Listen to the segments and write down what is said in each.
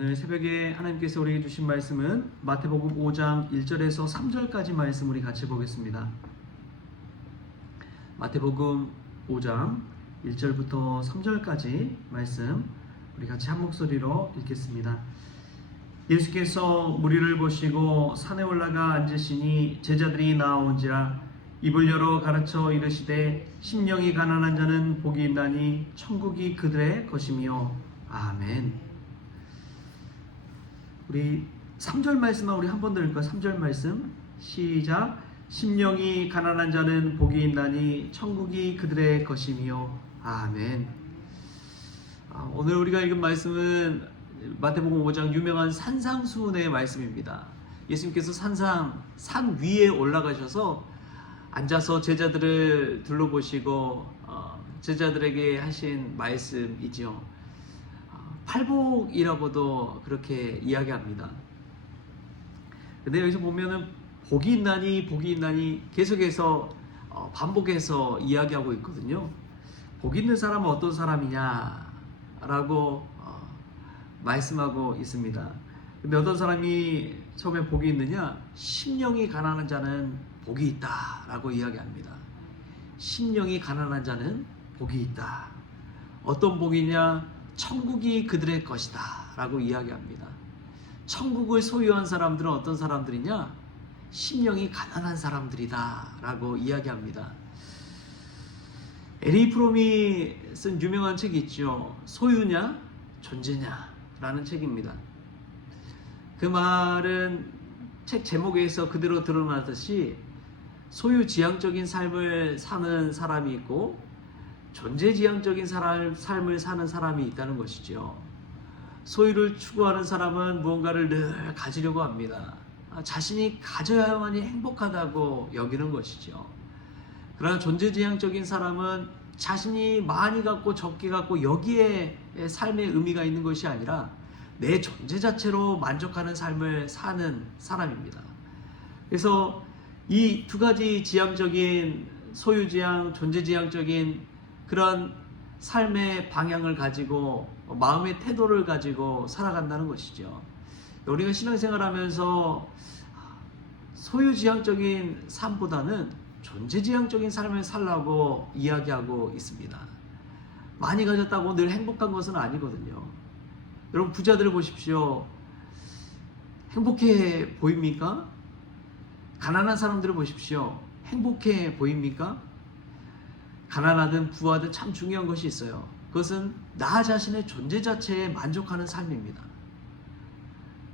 오늘 새벽에 하나님께서 우리에게 주신 말씀은 마태복음 5장 1절에서 3절까지 말씀 우리 같이 보겠습니다. 마태복음 5장 1절부터 3절까지 말씀 우리 같이 한 목소리로 읽겠습니다. 예수께서 무리를 보시고 산에 올라가 앉으시니 제자들이 나아온지라 입을 열어 가르쳐 이르시되 심령이 가난한 자는 복이 있나니 천국이 그들의 것이며 아멘. 우리 3절 말씀만 우리 한 번 더 읽을까요? 3절 말씀 시작. 심령이 가난한 자는 복이 있나니 천국이 그들의 것이며 아멘. 오늘 우리가 읽은 말씀은 마태복음 5장 유명한 산상수훈의 말씀입니다. 예수님께서 산 위에 올라가셔서 앉아서 제자들을 둘러보시고 제자들에게 하신 말씀이지요. 팔복이라고도 그렇게 이야기합니다. 근데 여기서 보면은 복이 있나니 계속해서 반복해서 이야기하고 있거든요. 복 있는 사람은 어떤 사람이냐라고 말씀하고 있습니다. 근데 어떤 사람이 처음에 복이 있느냐? 심령이 가난한 자는 복이 있다라고 이야기합니다. 심령이 가난한 자는 복이 있다. 어떤 복이냐? 천국이 그들의 것이다 라고 이야기합니다. 천국을 소유한 사람들은 어떤 사람들이냐? 심령이 가난한 사람들이다 라고 이야기합니다. 에리 프롬이 쓴 유명한 책이 있죠. 소유냐 존재냐 라는 책입니다. 그 말은 책 제목에서 그대로 드러나듯이 소유지향적인 삶을 사는 사람이 있고 존재지향적인 삶을 사는 사람이 있다는 것이죠. 소유를 추구하는 사람은 무언가를 늘 가지려고 합니다. 자신이 가져야만이 행복하다고 여기는 것이죠. 그러나 존재지향적인 사람은 자신이 많이 갖고 적게 갖고 여기에 삶의 의미가 있는 것이 아니라 내 존재 자체로 만족하는 삶을 사는 사람입니다. 그래서 이 두 가지 지향적인 소유지향, 존재지향적인 그런 삶의 방향을 가지고 마음의 태도를 가지고 살아간다는 것이죠. 우리가 신앙생활하면서 소유지향적인 삶보다는 존재지향적인 삶을 살라고 이야기하고 있습니다. 많이 가졌다고 늘 행복한 것은 아니거든요. 여러분 부자들을 보십시오. 행복해 보입니까? 가난한 사람들을 보십시오. 행복해 보입니까? 가난하든 부하든 참 중요한 것이 있어요. 그것은 나 자신의 존재 자체에 만족하는 삶입니다.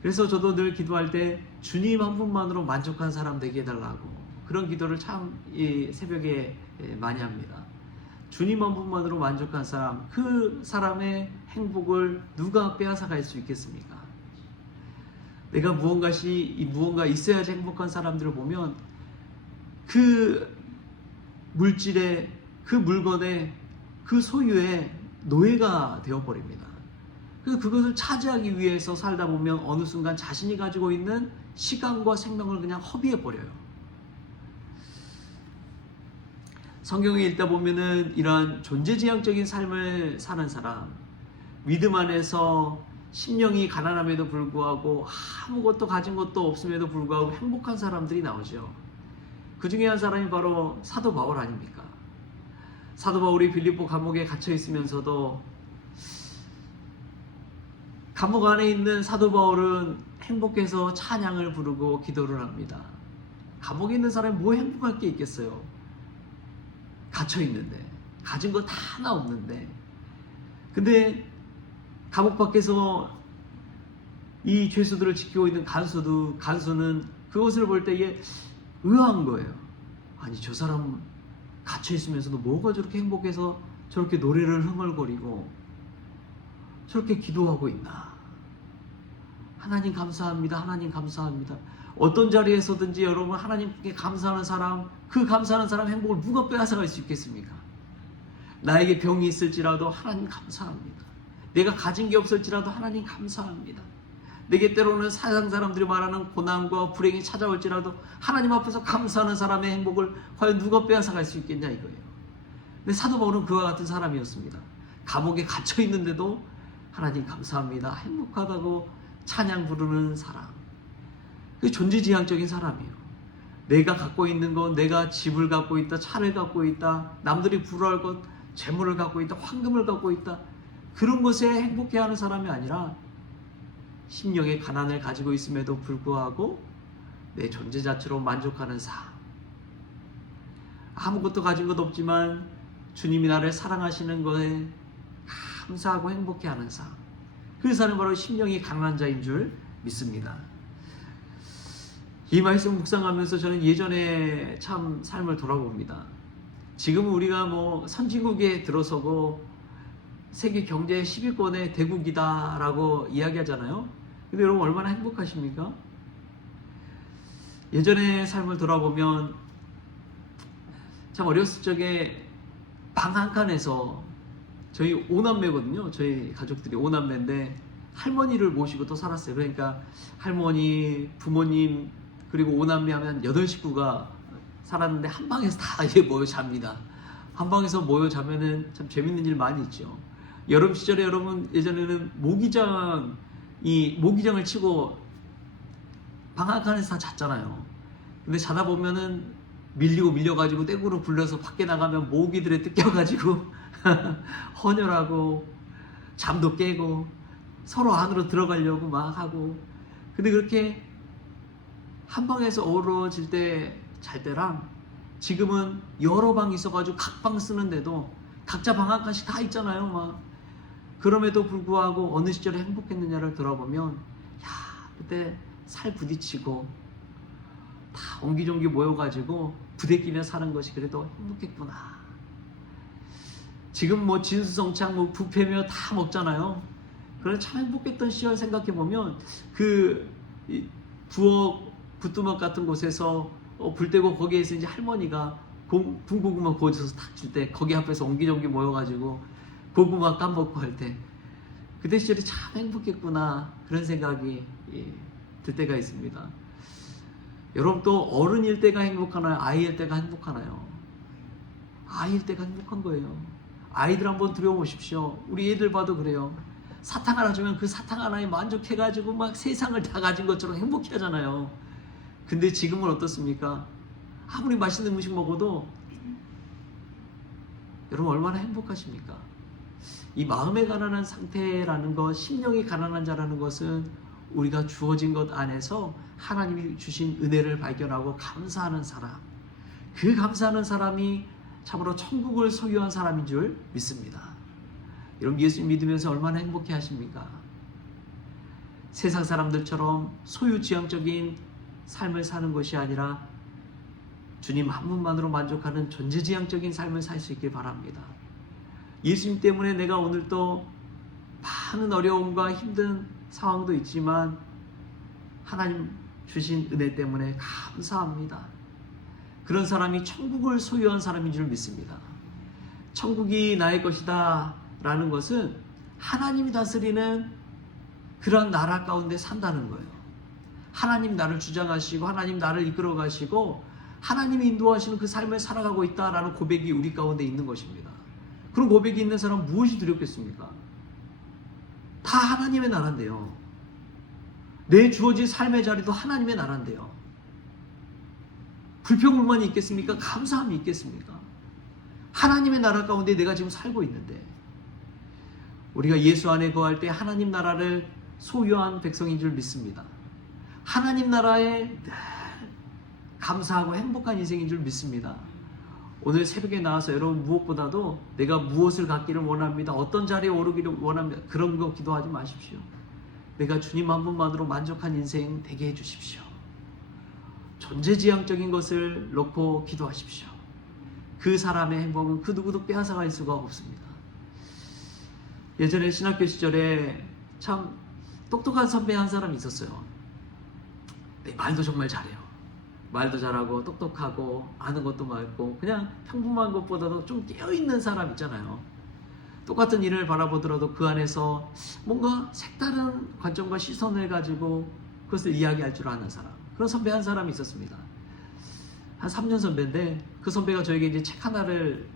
그래서 저도 늘 기도할 때 주님 한 분만으로 만족한 사람 되게 해달라고 그런 기도를 참 이 새벽에 많이 합니다. 주님 한 분만으로 만족한 사람, 그 사람의 행복을 누가 빼앗아갈 수 있겠습니까? 내가 무언가 있어야지 행복한 사람들을 보면 그 물질에 그 물건에 그 소유에 노예가 되어버립니다. 그래서 그것을 차지하기 위해서 살다 보면 어느 순간 자신이 가지고 있는 시간과 생명을 그냥 허비해버려요. 성경을 읽다 보면은 이러한 존재지향적인 삶을 사는 사람, 믿음 안에서 심령이 가난함에도 불구하고 아무것도 가진 것도 없음에도 불구하고 행복한 사람들이 나오죠. 그 중에 한 사람이 바로 사도 바울 아닙니까? 사도 바울이 빌립보 감옥에 갇혀 있으면서도 감옥 안에 있는 사도 바울은 행복해서 찬양을 부르고 기도를 합니다. 감옥에 있는 사람이 뭐 행복할 게 있겠어요? 갇혀 있는데, 가진 거 다 하나 없는데. 근데 감옥 밖에서 이 죄수들을 지키고 있는 간수는 그것을 볼 때에 의아한 거예요. 아니 저 사람 갇혀 있으면서도 뭐가 저렇게 행복해서 저렇게 노래를 흥얼거리고 저렇게 기도하고 있나? 하나님 감사합니다. 하나님 감사합니다. 어떤 자리에서든지 여러분 하나님께 감사하는 사람, 그 감사하는 사람 행복을 누가 빼앗아갈 수 있겠습니까? 나에게 병이 있을지라도 하나님 감사합니다. 내가 가진 게 없을지라도 하나님 감사합니다. 내게 때로는 세상 사람들이 말하는 고난과 불행이 찾아올지라도 하나님 앞에서 감사하는 사람의 행복을 과연 누가 빼앗아갈 수 있겠냐 이거예요. 근데 사도 바울은 그와 같은 사람이었습니다. 감옥에 갇혀 있는데도 하나님 감사합니다, 행복하다고 찬양 부르는 사람. 그게 존재지향적인 사람이에요. 내가 갖고 있는 것, 내가 집을 갖고 있다, 차를 갖고 있다, 남들이 부러워할 것, 재물을 갖고 있다, 황금을 갖고 있다, 그런 것에 행복해하는 사람이 아니라 심령의 가난을 가지고 있음에도 불구하고 내 존재 자체로 만족하는 삶. 아무것도 가진 것 없지만 주님이 나를 사랑하시는 것에 감사하고 행복해하는 삶. 그 사람은 바로 심령이 가난한 자인 줄 믿습니다. 이 말씀 묵상하면서 저는 예전에 참 삶을 돌아봅니다. 지금은 우리가 뭐 선진국에 들어서고 세계 경제 10위권의 대국이다라고 이야기하잖아요. 근데 여러분 얼마나 행복하십니까? 예전의 삶을 돌아보면 참 어렸을 적에 방 한 칸에서 저희 5남매거든요. 저희 가족들이 5남매인데 할머니를 모시고 또 살았어요. 그러니까 할머니, 부모님 그리고 5남매 하면 8식구가 살았는데 한 방에서 다 이제 모여 잡니다. 한 방에서 모여 자면은 참 재밌는 일 많이 있죠. 여름 시절에 여러분 예전에는 모기장을 치고 방 한 칸에서 다 잤잖아요. 근데 자다 보면은 밀려가지고 떼구로 굴려서 밖에 나가면 모기들에 뜯겨가지고 헌혈하고 잠도 깨고 서로 안으로 들어가려고 막 하고. 근데 그렇게 한 방에서 어우러질 때 잘 때랑 지금은 여러 방이 있어가지고 각 방 쓰는데도 각자 방 한 칸씩 다 있잖아요. 막 그럼에도 불구하고 어느 시절에 행복했느냐를 들어보면 야, 그때 살 부딪히고 다 옹기종기 모여가지고 부대끼며 사는 것이 그래도 행복했구나. 지금 뭐 진수성찬 뭐 뷔페며 다 먹잖아요. 그래 참 행복했던 시절 생각해보면 그 부엌 부뚜막 같은 곳에서 불 떼고 거기에서 이제 할머니가 군고구마 구워줘서 탁 줄 때 거기 앞에서 옹기종기 모여가지고 고구마 까먹고 할 때 그때 시절이 참 행복했구나 그런 생각이 들 때가 있습니다. 여러분 또 어른일 때가 행복하나요? 아이일 때가 행복하나요? 아이일 때가 행복한 거예요. 아이들 한번 들여보십시오. 우리 애들 봐도 그래요. 사탕 하나 주면 그 사탕 하나에 만족해가지고 막 세상을 다 가진 것처럼 행복해 하잖아요. 근데 지금은 어떻습니까? 아무리 맛있는 음식 먹어도 여러분 얼마나 행복하십니까? 이 마음의 가난한 상태라는 것, 심령이 가난한 자라는 것은 우리가 주어진 것 안에서 하나님이 주신 은혜를 발견하고 감사하는 사람, 그 감사하는 사람이 참으로 천국을 소유한 사람인 줄 믿습니다. 여러분 예수 믿으면서 얼마나 행복해 하십니까? 세상 사람들처럼 소유지향적인 삶을 사는 것이 아니라 주님 한 분만으로 만족하는 존재지향적인 삶을 살 수 있길 바랍니다. 예수님 때문에 내가 오늘도 많은 어려움과 힘든 상황도 있지만 하나님 주신 은혜 때문에 감사합니다. 그런 사람이 천국을 소유한 사람인 줄 믿습니다. 천국이 나의 것이다 라는 것은 하나님이 다스리는 그런 나라 가운데 산다는 거예요. 하나님 나를 주장하시고 하나님 나를 이끌어 가시고 하나님이 인도하시는 그 삶을 살아가고 있다라는 고백이 우리 가운데 있는 것입니다. 그런 고백이 있는 사람은 무엇이 두렵겠습니까? 다 하나님의 나라인데요. 내 주어진 삶의 자리도 하나님의 나라인데요. 불평불만이 있겠습니까? 감사함이 있겠습니까? 하나님의 나라 가운데 내가 지금 살고 있는데 우리가 예수 안에 거할 때 하나님 나라를 소유한 백성인 줄 믿습니다. 하나님 나라에 늘 감사하고 행복한 인생인 줄 믿습니다. 오늘 새벽에 나와서 여러분 무엇보다도 내가 무엇을 갖기를 원합니다. 어떤 자리에 오르기를 원합니다. 그런 거 기도하지 마십시오. 내가 주님 한 분만으로 만족한 인생 되게 해주십시오. 존재지향적인 것을 놓고 기도하십시오. 그 사람의 행복은 그 누구도 빼앗아갈 수가 없습니다. 예전에 신학교 시절에 참 똑똑한 선배 한 사람이 있었어요. 말도 정말 잘해요. 말도 잘하고 똑똑하고 아는 것도 많고 그냥 평범한 것보다도 좀 깨어있는 사람 있잖아요. 똑같은 일을 바라보더라도 그 안에서 뭔가 색다른 관점과 시선을 가지고 그것을 이야기할 줄 아는 사람, 그런 선배 한 사람이 있었습니다. 한 3년 선배인데 그 선배가 저에게 이제 책 하나를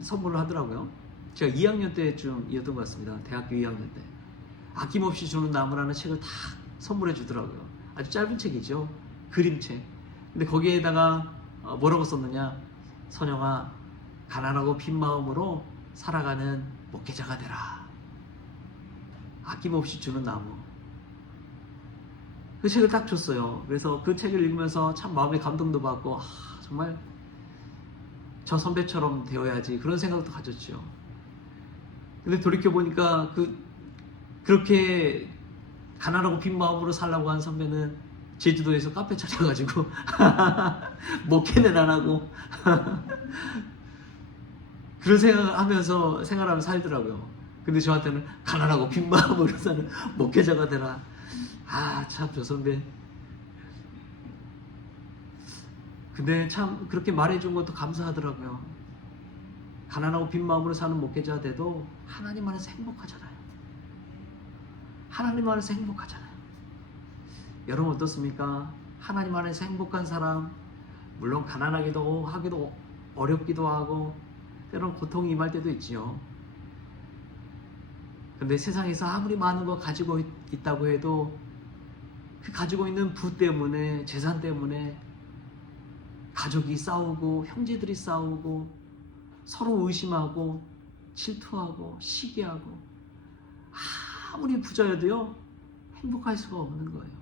선물을 하더라고요. 제가 2학년 때쯤이었던 것 같습니다. 대학교 2학년 때. 아낌없이 주는 나무라는 책을 다 선물해 주더라고요. 아주 짧은 책이죠. 그림책. 근데 거기에다가 뭐라고 썼느냐? 선영아, 가난하고 빈 마음으로 살아가는 목회자가 되라. 아낌없이 주는 나무. 그 책을 딱 줬어요. 그래서 그 책을 읽으면서 참 마음의 감동도 받고, 정말 저 선배처럼 되어야지, 그런 생각도 가졌죠. 근데 돌이켜보니까 그렇게 가난하고 빈 마음으로 살라고 한 선배는 제주도에서 카페 차려가지고 목회는 안 하고 그런 생각하면서 생활하며 살더라고요. 근데 저한테는 가난하고 빈 마음으로 사는 목회자가 되라. 참 저 선배. 근데 참 그렇게 말해준 것도 감사하더라고요. 가난하고 빈 마음으로 사는 목회자 돼도 하나님 안에서 행복하잖아요. 하나님 안에서 행복하잖아요. 여러분 어떻습니까? 하나님 안에서 행복한 사람, 물론 가난하기도 하기도 어렵기도 하고 때로는 고통이 임할 때도 있지요. 근데 세상에서 아무리 많은 거 가지고 있다고 해도 그 가지고 있는 부 때문에, 재산 때문에 가족이 싸우고 형제들이 싸우고 서로 의심하고 질투하고 시기하고 아무리 부자여도요 행복할 수가 없는 거예요.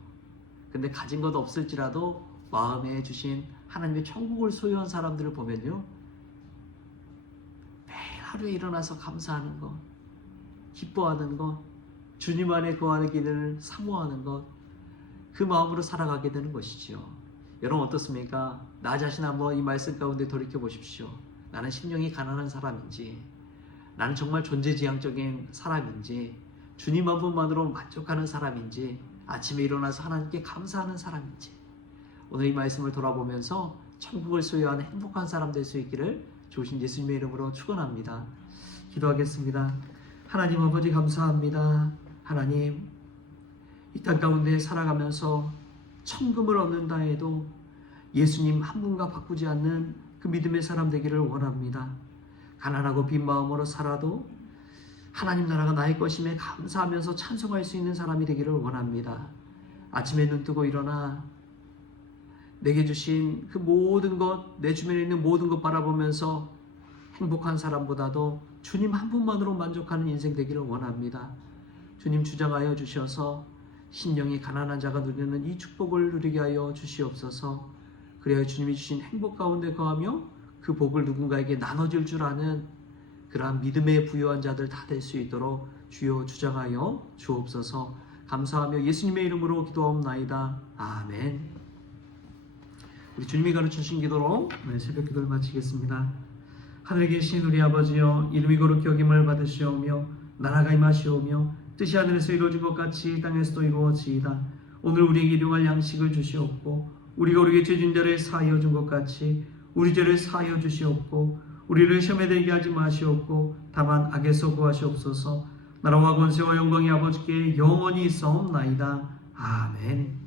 근데 가진 것 없을지라도 마음에 주신 하나님의 천국을 소유한 사람들을 보면요, 매일 하루에 일어나서 감사하는 것, 기뻐하는 것, 주님 안에 거하는 길을 사모하는 것, 그 마음으로 살아가게 되는 것이지요. 여러분 어떻습니까? 나 자신 한번 이 말씀 가운데 돌이켜 보십시오. 나는 심령이 가난한 사람인지, 나는 정말 존재지향적인 사람인지, 주님 한 분만으로 만족하는 사람인지, 아침에 일어나서 하나님께 감사하는 사람인지, 오늘 이 말씀을 돌아보면서 천국을 소유하는 행복한 사람 될 수 있기를 주신 예수님의 이름으로 축원합니다. 기도하겠습니다. 하나님 아버지 감사합니다. 하나님, 이 땅 가운데 살아가면서 천금을 얻는다 해도 예수님 한 분과 바꾸지 않는 그 믿음의 사람 되기를 원합니다. 가난하고 빈 마음으로 살아도 하나님 나라가 나의 것임에 감사하면서 찬송할 수 있는 사람이 되기를 원합니다. 아침에 눈 뜨고 일어나 내게 주신 그 모든 것, 내 주변에 있는 모든 것 바라보면서 행복한 사람보다도 주님 한 분만으로 만족하는 인생 되기를 원합니다. 주님 주장하여 주셔서 심령이 가난한 자가 누리는 이 축복을 누리게 하여 주시옵소서. 그래야 주님이 주신 행복 가운데 거하며 그 복을 누군가에게 나눠줄 줄 아는 그러한 믿음에 부유한 자들 다 될 수 있도록 주여 주장하여 주옵소서. 감사하며 예수님의 이름으로 기도하옵나이다. 아멘. 우리 주님이 가르쳐주신 기도로 새벽 기도를 마치겠습니다. 하늘에 계신 우리 아버지여, 이름이 거룩히 여김을 받으시오며 나라가 임하시오며 뜻이 하늘에서 이루어진 것 같이 땅에서도 이루어지이다. 오늘 우리에게 일용할 양식을 주시옵고 우리가 우리에게 죄진 자를 사하여 준 것 같이 우리 죄를 사하여 주시옵고 우리를 시험에 들게 하지 마시옵고 다만 악에서 구하시옵소서. 나라와 권세와 영광이 아버지께 영원히 있사옵나이다. 아멘.